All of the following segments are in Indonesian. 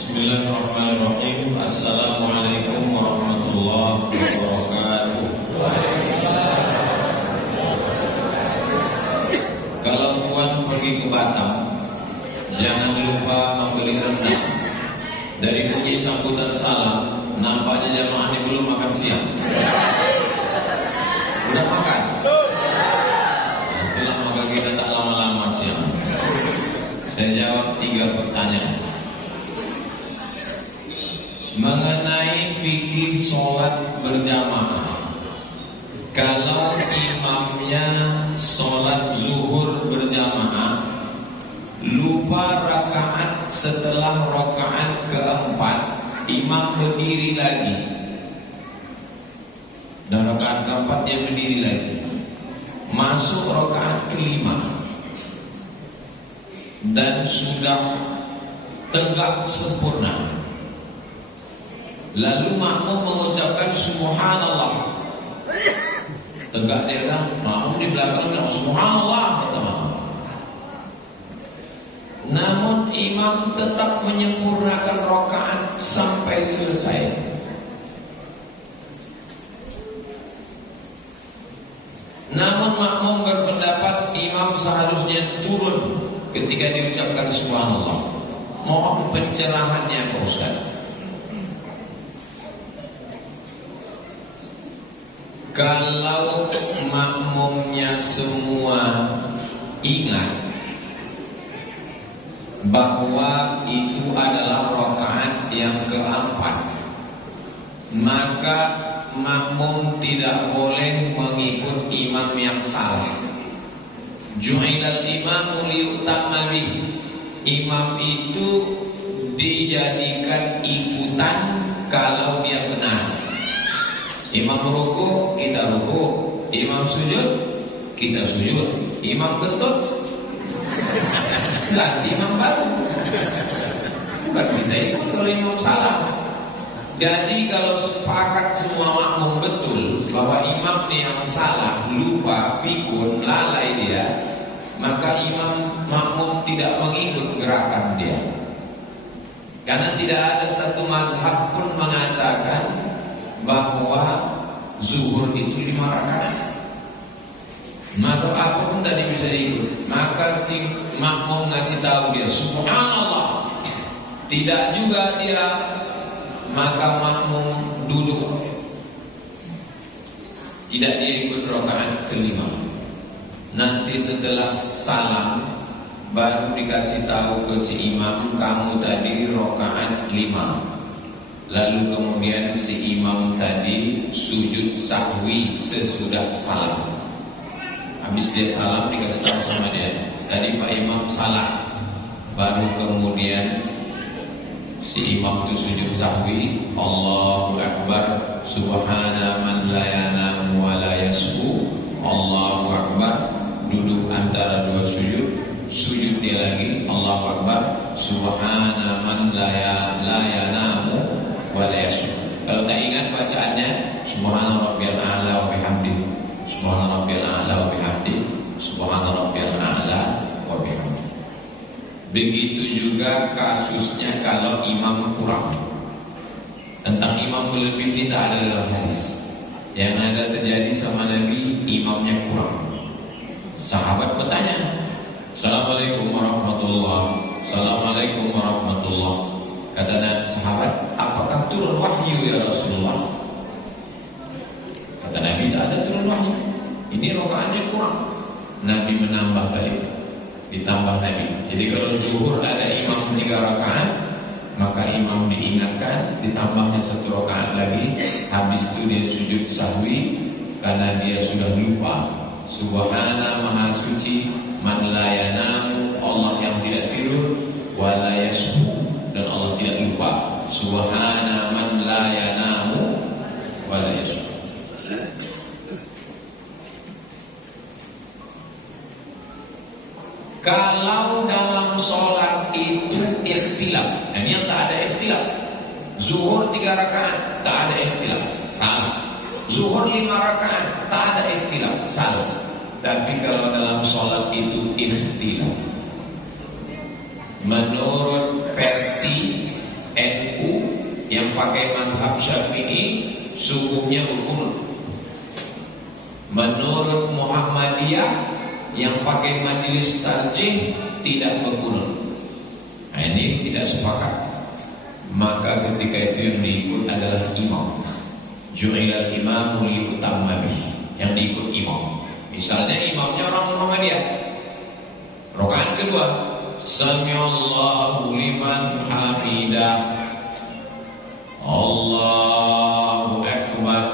Bismillahirrahmanirrahim. Assalamualaikum warahmatullahi wabarakatuh. Kalau tuan pergi ke Batam, jangan lupa membeli rendang. Dari bunyi sambutan salam, nampaknya jamaah ini belum makan siang. Udah makan? Itulah maka kita tak lama-lama siang. Saya jawab 3 pertanyaan mengenai fikih sholat berjamaah. Kalau imamnya sholat zuhur berjamaah, lupa rakaat setelah rakaat keempat, imam berdiri lagi, dan rakaat keempat dia berdiri lagi, masuk rakaat kelima dan sudah tegak sempurna, lalu makmum mengucapkan subhanallah. Tegak dia bilang, makmum di belakang bilang subhanallah, kata makmum. Namun imam tetap menyempurnakan rakaat sampai selesai. Namun makmum berpendapat imam seharusnya turun ketika diucapkan subhanallah. Mohon pencerahannya Pak Ustaz. Kalau makmumnya semua ingat bahwa itu adalah rakaat yang keempat, maka makmum tidak boleh mengikut imam yang salah. Ju'ilal imamu liyutamma bih. Imam itu dijadikan ikutan kalau dia benar. Imam ruku, kita ruku. Imam sujud, kita sujud. Imam kentut, ganti imam baru. Bukan kita ikut kalau imam salah. Jadi kalau sepakat semua makmum betul bahwa imam ini yang salah, lupa, pikun, lalai dia, maka imam makmum tidak mengikut gerakan dia. Karena tidak ada satu mazhab pun mengatakan bahwa zuhur itu 5 rakaat. Mazhab apapun tadi bisa diikut. Maka si makmum ngasih tahu dia subhanallah, tidak juga dia, maka makmum duduk, tidak dia ikut rakaat kelima. Nanti setelah salam baru dikasih tahu ke si imam, kamu tadi rakaat 5. Lalu kemudian si imam tadi sujud sahwi sesudah salam. Habis dia salam dikasih tahu sama dia, tadi Pak Imam salah. Baru kemudian si imam itu sujud sahwi, Allahu Akbar, subhana man la yanamu wa la yasbu. Allahu Akbar, duduk antara 2 sujud, sujud dia lagi, Allahu Akbar, subhana man la yanamu wa la yasbu. Kalau tak ingat bacaannya, subhana rabbiyal a'la wa bihamdihi, subhana rabbiyal a'la wa bihamdihi, subhana rabbiyal a'la wa bihamdihi. Begitu juga kasusnya kalau imam kurang. Tentang imam melebih ini tak ada dalam hadis. Yang ada terjadi sama Nabi, imamnya kurang. Sahabat bertanya, Assalamualaikum warahmatullahi, Assalamualaikum warahmatullahi. Kata sahabat, apakah turun wahyu ya Rasulullah? Kata Nabi, tak ada turun wahyu. Ini rakaatnya kurang. Nabi menambah tadi, ditambah Nabi. Jadi kalau zuhur ada imam 3 rakaat, maka imam diingatkan, ditambahnya 1 rakaat lagi. Habis itu dia sujud sahwi karena dia sudah lupa. Subhana maha suci, man la yanamu, Allah yang tidak tidur, wa la yasbu, dan Allah tidak lupa. Subhana man la yanamu wa la yasbu. Kalau dalam sholat itu ikhtilaf, dan yang tak ada ikhtilaf, zuhur 3 rakaat tak ada ikhtilaf, salah. Zuhur 5 rakaat tak ada ikhtilaf, salah. Tapi kalau dalam sholat itu ikhtilaf, menurut versi Syafi'i subuhnya berkunut. Menurut Muhammadiyah yang pakai majelis tarjih tidak berkunut. Nah, ini tidak sepakat. Maka ketika itu yang diikut adalah imam. Ju'ilal imamu liutamma bihi, yang diikut imam. Misalnya imamnya orang Muhammadiyah, rakaat kedua, Sami'allahu liman hamidah, Allahu Akbar.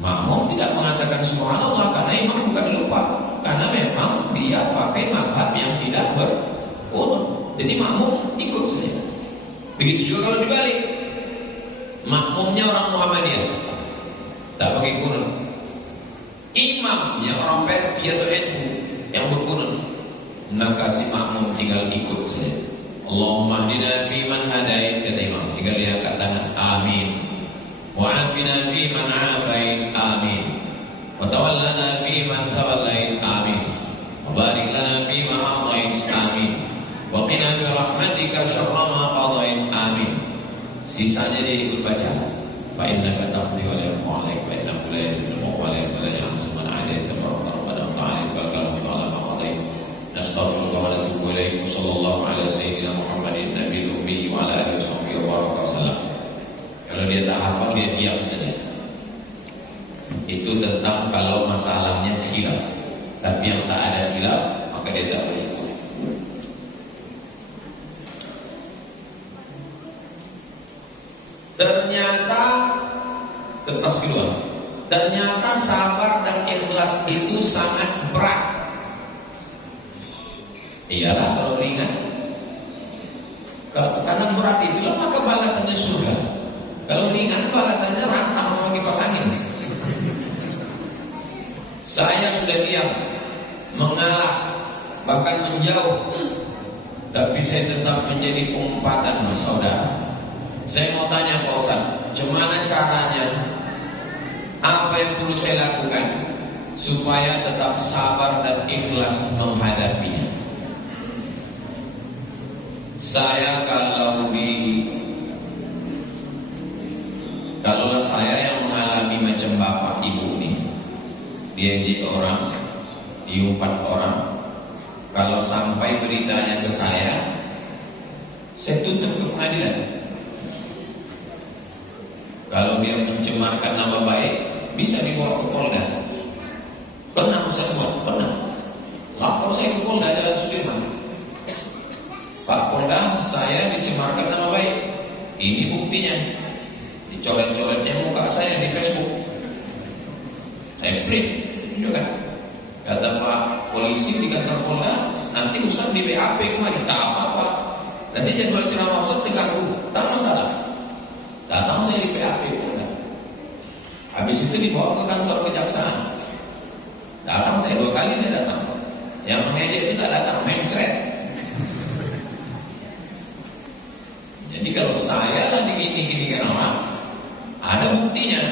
Makmum tidak mengatakan subhanallah karena imam bukan lupa, karena memang dia pakai mazhab yang tidak berkunut. Jadi makmum ikut saja. Begitu juga kalau dibalik, makmumnya orang Muhammadiyah tak pakai kunut, imamnya orang Perti atau NU yang berkunut, maka si makmum tinggal ikut saja. Allahumma hdina fi man hadait, kata imam, tinggal dia katakan amin. Wa afina fi man afait, amin. Wa tawallana fi man tawallait, amin. Wa barik lana fi ma atait, amin. Wa qina bi rahmatika syarra ma qadait, amin. Sisanya dia ikut baca. Fa innaka taqdi wa la yuqda 'alaik wa innahu la yadhillu wa la ya'zu man 'adait tabaraka rabbana ta'ala wa kalam ala ma qadait. Nastaghfiruka wa natubu ilaik. Sallallahu ala sayyidina Muhammadin nabiyil ummi wa ala alihi wasallam. Kalau dia tak hafal, dia diam saja. Itu tentang kalau masalahnya khilaf. Tapi yang tak ada khilaf, maka dia tak boleh ikut. Ternyata kertas kedua, ternyata sabar dan ikhlas itu sangat berat. Iyalah kalau ringan, karena berat itulah maka balasannya surga. Kalau ringan balasannya rantang sama kipas angin. Saya sudah diam, mengalah, bahkan menjauh, tapi saya tetap menjadi pengumpatan saudara. Saya mau tanya Pak Ustaz, gimana caranya? Apa yang perlu saya lakukan supaya tetap sabar dan ikhlas menghadapinya? Saya kalau saya yang mengalami macam bapak ibu ini, diejek orang, diumpat orang, kalau sampai beritanya ke saya tutup ke pengadilan. Kalau dia mencemarkan nama baik, bisa dibawa ke Polda. Pernah saya buat, pernah. Lapor saya ke Polda Jalan Sudirman. Pak Polda, saya dicemarkan nama baik. Ini buktinya. Dicoret-coretnya muka saya di Facebook. Saya print, juga. Kata Pak polisi di kantor Polda, nanti Ustaz di BAP kemarin, tak apa-apa. Nanti jadwal ceramah Ustaz terganggu, tak masalah. Datang saya di PAP Polda. Habis itu dibawa ke kantor kejaksaan. Datang saya 2 kali saya datang. Yang mengejek itu tak datang, mencret. Jadi kalau saya lah digini-gini kan orang, ada buktinya.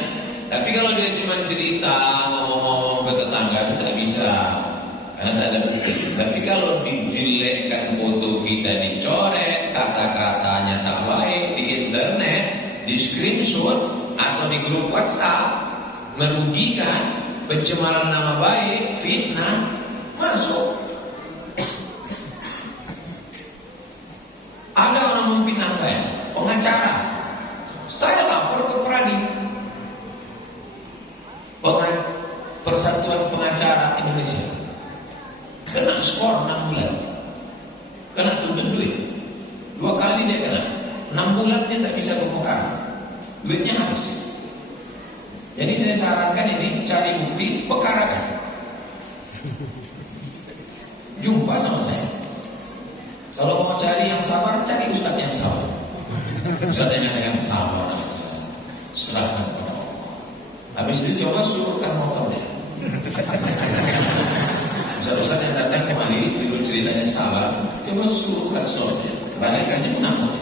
Tapi kalau dia cuma cerita, ngomong-ngomong ke tetangga itu tak bisa. Karena tak ada bukti. Tapi kalau dijelekkan foto kita dicoret, kata-katanya tak baik di internet, di screenshot atau di grup WhatsApp, merugikan, pencemaran nama baik, fitnah, masuk. Ada orang memfitnah saya, pengacara. Saya lapor ke Pradi, Persatuan Pengacara Indonesia. Kena skor 6 bulan, kena tuntut duit 2 kali dia kena. 6 bulan dia tak bisa berperkara, duitnya habis. Jadi saya sarankan ini cari bukti, perkarakan. Jumpa sama saya. Kalau mau cari yang sabar, cari ustaz yang sabar. Ustaz yang sabar, serahkan ke Allah. Habis itu coba suruhkan motornya. Ustaz yang datang kemari itu ceritanya sabar, coba suruhkan solnya. Banyak kasih menang.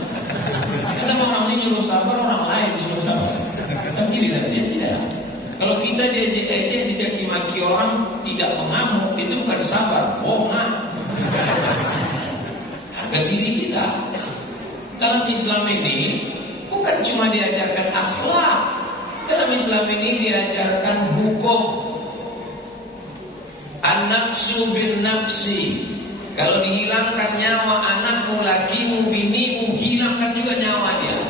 Karena orang ini nyuruh sabar, orang lain disuruh sabar. Pasti dia tidak. Kalau kita diejek-ejek, dicaci maki orang tidak mengamuk, itu bukan sabar, bohongan. Harga diri kita. Dalam Islam ini bukan bukan cuma diajarkan akhlak. Dalam Islam ini diajarkan hukum. An-nafsu bin nafsi. Kalau dihilangkan nyawa anakmu, lakimu, binimu, hilangkan juga nyawa dia.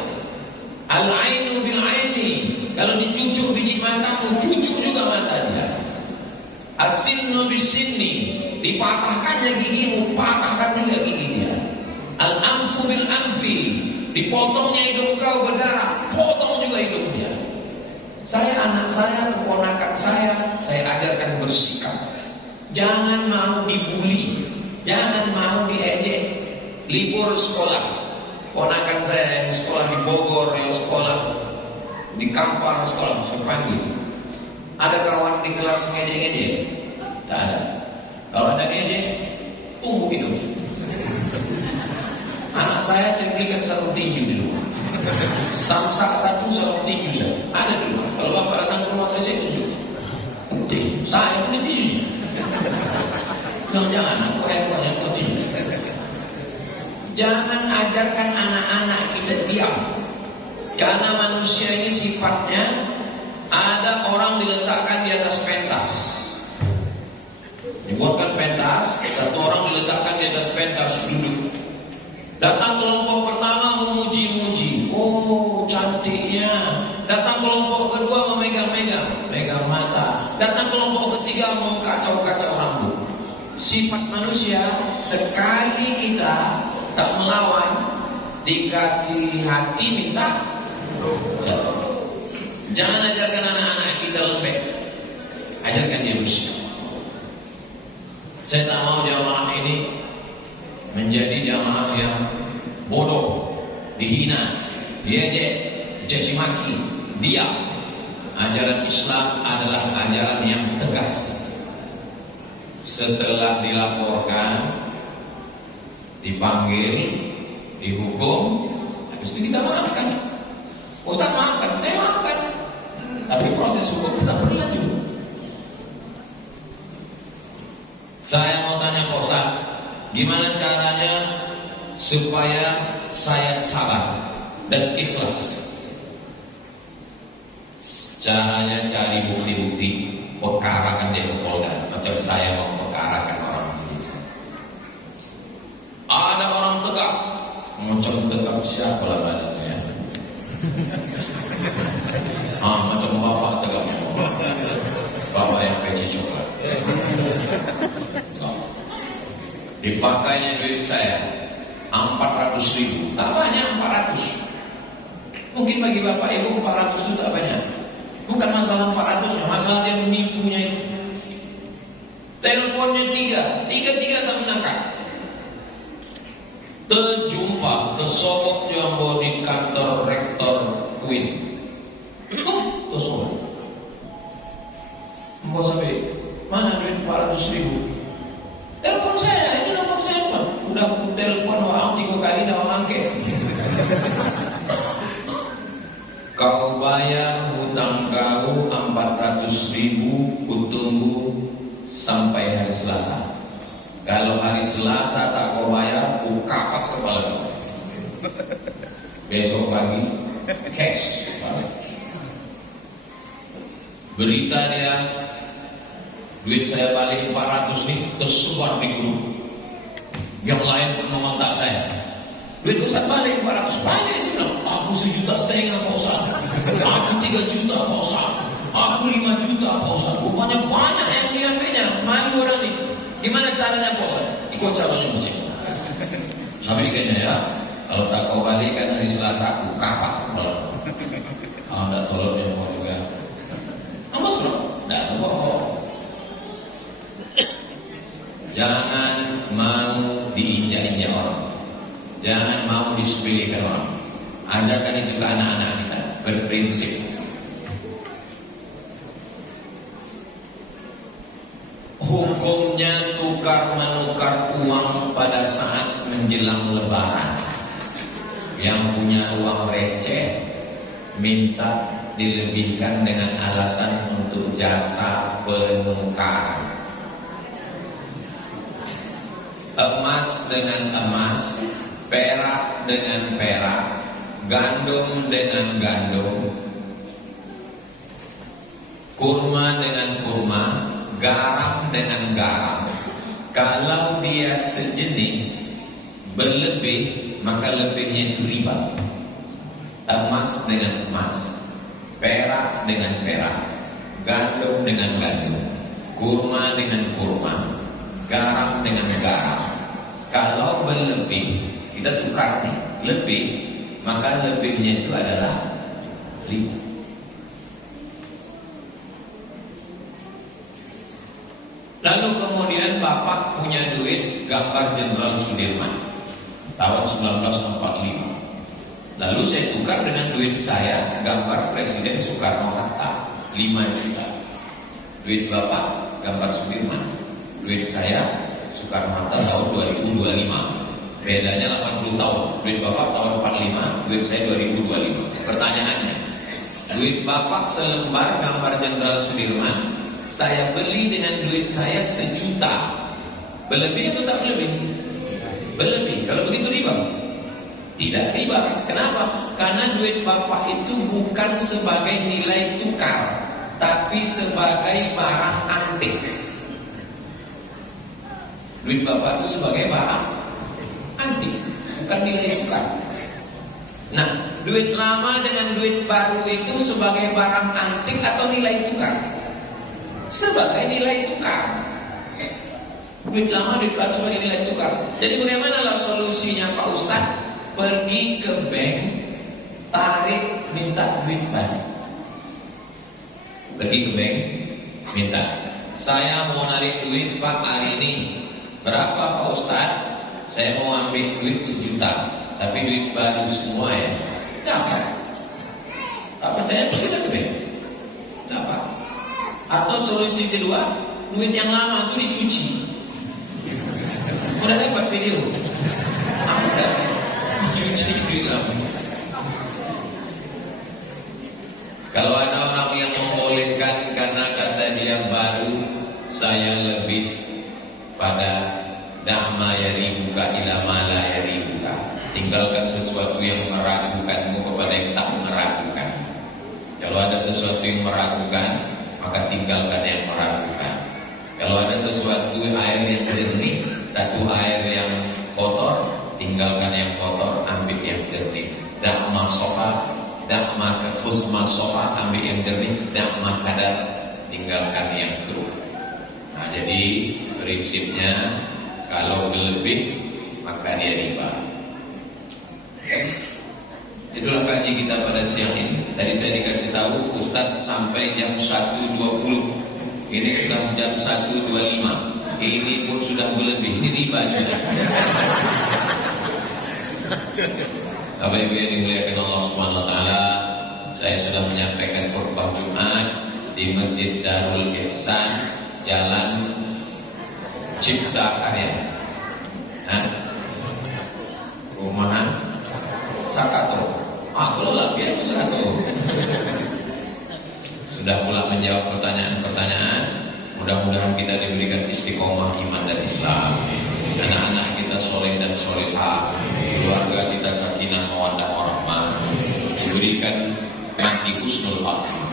Al-ainu bil aini. Kalau dicucuk biji matamu, cucuk juga mata dia. As-sinnu bis sinni. Dipatahkannya gigimu, patahkan juga gigi dia. Al-anfu bil anfi. Dipotongnya hidung kau berdarah, potong juga hidung dia. Anak saya, keponakan saya ajarkan bersikap. Jangan mau dibully, jangan mau diejek. Libur sekolah, ponakan saya yang sekolah di Bogor, yang sekolah di Kampar, sekolah saya panggil. Ada kawan di kelas ngejek-ngejek? Tidak ada. Kalau ada ngejek, tunggu hidupnya. Anak saya belikan sarung tinju di rumah. Samsak satu sarung tinju saya ada di rumah. Kalau bapak datang ke rumah saya tunjuk. Saya punya tinjunya. Jangan aku banyak tinju. Jangan ajarkan anak-anak kita diam. Karena manusia ini sifatnya ada orang diletakkan di atas pentas. Dibuatkan pentas, satu orang diletakkan di atas pentas duduk. Datang kelompok pertama memuji-muji, oh cantiknya. Datang kelompok kedua memegang-megang, megang mata. Datang kelompok ketiga mengkacau-kacau rambut. Sifat manusia, sekali kita tak melawan, dikasih hati minta. Jangan ajarkan anak-anak kita lembek, ajarkan dia bersikap. Saya tak mau jamaah ini menjadi jamaah yang bodoh, dihina, diejek, caci maki, diam. Ajaran Islam adalah ajaran yang tegas. Setelah dilaporkan, dipanggil, dihukum, habis itu kita maafkan. Ustaz maafkan, saya maafkan. Tapi proses hukum tetap berlanjut. Saya mau tanya Pak Ustaz, gimana caranya supaya saya sabar dan ikhlas? Caranya cari bukti-bukti, perkarakan dia ke Polda. Macam saya mau perkarakan orang Indonesia. Ada orang tegak, macam tegak siapa lah badannya? Macam bapak tegaknya, bapak yang peci coklat. Dipakainya duit saya 400.000, tak banyak 400. Mungkin bagi bapak ibu 400 itu tak banyak. Bukan masalah 400, masalah dia menipunya itu. Teleponnya tiga tak mengangkat. Terjumpa, tersogok jombo di kantor rektor UIN. Tersogok. Mau sampai mana duit 400.000? Telepon saya, ini nomor saya Pak. Udah aku telepon orang 3 kali dah angkat. Kau bayar hutang kau 400.000, ku tunggu sampai hari Selasa. Kalau hari Selasa tak kau bayar, ku kapak kepala kau. Besok pagi cash balik. Berita dia, duit saya balik 400 nih, tersebar di grup. Yang lain pun mengontak saya. Duit Ustaz balik 400, balik sih bilang. Aku 1,5 juta Pak Ustaz. Aku 3 juta Pak Ustaz. Aku 5 juta Pak Ustaz. Rupanya banyak yang diambilnya. Malu orang nih. Gimana caranya Pak Ustaz? Ikut caranya macam. Sampai kayaknya ya. Kalau tak kau balik kan hari Selasa aku kapak. Kalau tak tolong dia mau juga. Amas bro, tak bohong. Jangan mau diinjak-injak orang. Jangan mau disepelekan orang. Ajarkan itu ke anak-anak kita. Berprinsip. Hukumnya tukar menukar uang pada saat menjelang Lebaran. Yang punya uang receh minta dilebihkan dengan alasan untuk jasa penukaran. Emas dengan emas, perak dengan perak, gandum dengan gandum, kurma dengan kurma, garam dengan garam, kalau dia sejenis berlebih, maka lebihnya itu riba. Emas dengan emas, perak dengan perak, gandum dengan gandum, kurma dengan kurma, garam dengan garam. Kalau berlebih, kita tukar nih, lebih, maka lebihnya itu adalah riba. Lalu kemudian Bapak punya duit gambar Jenderal Sudirman tahun 1945. Lalu saya tukar dengan duit saya gambar Presiden Soekarno-Hatta 5 juta. Duit Bapak gambar Sudirman, duit saya Soekarno-Hatta tahun 2025. Bedanya 80 tahun. Duit Bapak tahun 45, duit saya 2025. Pertanyaannya, duit Bapak selembar gambar Jenderal Sudirman saya beli dengan duit saya 1 juta. Berlebih atau tak berlebih? Berlebih. Kalau begitu riba? Tidak riba. Kenapa? Karena duit Bapak itu bukan sebagai nilai tukar, tapi sebagai barang antik. Duit Bapak itu sebagai barang antik, bukan nilai tukar. Nah, duit lama dengan duit baru itu sebagai barang antik atau nilai tukar? Sebagai nilai tukar. Duit lama, duit baru sebagai nilai tukar. Jadi bagaimana solusinya Pak Ustadz? Pergi ke bank, tarik, minta duit baru. Pergi ke bank, minta, saya mau narik duit Pak hari ini. Berapa Pak Ustadz? Saya mau ambil duit 1 juta, tapi duit baru semua ya. Dapat. Tak percaya pergi ke bank, dapat. Atau solusi kedua, duit yang lama itu dicuci. Udah dapat video? Aku dapat. Dicuci duit lama. Kalau ada orang yang membolehkan karena kata dia baru, saya lebih pada da'ma yaribuka ila ma la yaribuka. Tinggalkan sesuatu yang meragukanmu kepada yang tak meragukan. Kalau ada sesuatu yang meragukan, maka tinggalkan yang meragukan. Kalau ada sesuatu air yang jernih, satu air yang kotor, tinggalkan yang kotor, ambil yang jernih. Da'ma sofa, da'ma kafuzma sofa, ambil yang jernih. Da'ma kadar, tinggalkan yang keruh. Nah, jadi prinsipnya kalau berlebih maka dia riba. Itulah kaji kita pada siang ini. Tadi saya dikasih tahu Ustadz sampai jam 1.20. Ini sudah jam 1.25. Ini pun sudah berlebih. Ini riba juga. Bapak Ibu yang dimuliakan Allah Subhanahu wa taala, saya sudah menyampaikan khutbah Jumat di Masjid Darul Ihsan, Jalan Cipta Karya. Rumahan Sakato. Kalau latihan itu Sakato. Sudah pula menjawab pertanyaan-pertanyaan. Mudah-mudahan kita diberikan istiqomah iman dan Islam. Anak-anak kita soleh dan solehah, keluarga kita sakinah mawaddah warahmah, diberikan mati husnul khatimah.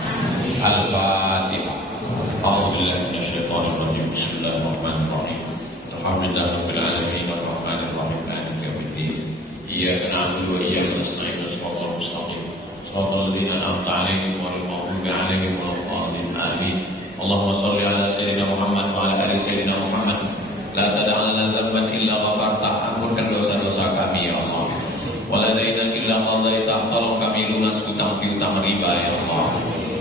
Al-Fatihah. A'udzubillahi minasyaitonir rajim. Bismillahirrahmanirrahim. Alhamdulillahirabbil alamin arrahmanir rahim maliki yaumiddin. Iyyaka na'budu wa iyyaka nasta'in ihdinas mustaqim. Shiratal ladzina an'amta 'alaihim ghairil maghdubi 'alaihim waladdallin. Amin. Allahumma shalli ala sayyidina Muhammad wa ala ali sayyidina Muhammad. La tad'a lana dzamban illa ghafarta. Ampunkan dosa-dosa kami ya Allah. Wa la dainan illa qadaita. Tolong kami lunas hutang piutang riba ya Allah.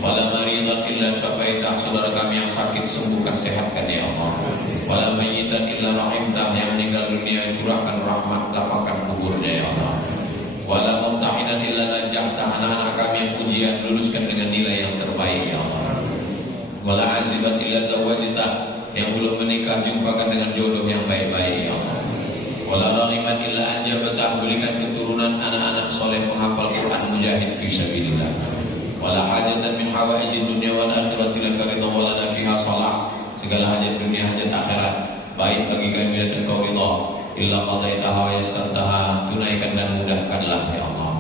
Wa la maridan illa syafaita. Saudara kami yang sakit sembuhkan, sehatkan ya Allah. Wa la mayyitan illa rahimta. Yang meninggal dunia curahkan rahmat, lapangkan kuburnya ya Allah. Wa la mumtahinan illa najahta. Anak-anak kami yang ujian luluskan dengan nilai yang terbaik ya Allah. Wala azibat illa zawajita, yang belum menikah jumpakan dengan jodoh yang baik-baik ya Allah. Wala raghiman illa anjabata, berikan keturunan anak-anak soleh penghafal Quran mujahid fi sabilillah. Wala hajatan min hawaijid dunya wal akhirati laka ridha wa lana fiha shalah, segala hajat dunia hajat akhirat baik bagi kami dan engkau ridha. Illa qadaitaha wa yassartaha, tunaikan dan mudahkanlah ya Allah.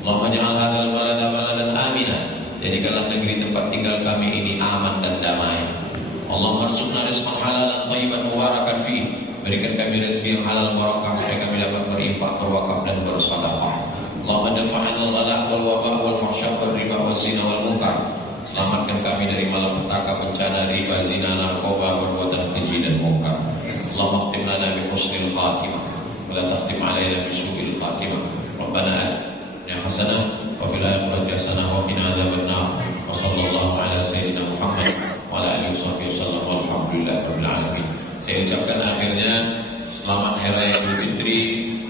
Allahumma ja'al hadzal balada baladan amina. Jadikanlah negeri tempat tinggal kami ini aman dan damai. Allahumma arzuqna rizqan halalan thayyiban mubarakan fi. Berikan kami rezeki yang halal barakah supaya kami dapat berinfak, berwakaf dan bersedekah. Allahumma dafa'anil ghala wal waba wal fahsya wal riba wal zina wal munkar. Selamatkan kami dari malapetaka, bencana, riba, zina, narkoba, perbuatan keji dan munkar. Allahumma khtim lana bi husnil khatimah wa la takhtim alaina bi su'il khatimah. Rabbana atina hasanah wa fil akhirati hasanah wa qina adzabannar. Wa sallallahu ala sayyidina Muhammad wa ala alihi wasallam walhamdulillahi rabbil alamin. Saya ucapkan akhirnya selamat hari raya Idul Fitri,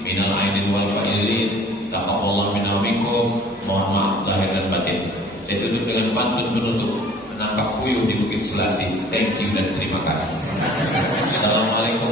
minal aidin wal faizin, taqabbalallahu minna wa minkum. Mohon maaf lahir dan batin. Saya tutup dengan pantun penutup, menangkap puyuh di Bukit Selasi. Thank you dan terima kasih. Assalamualaikum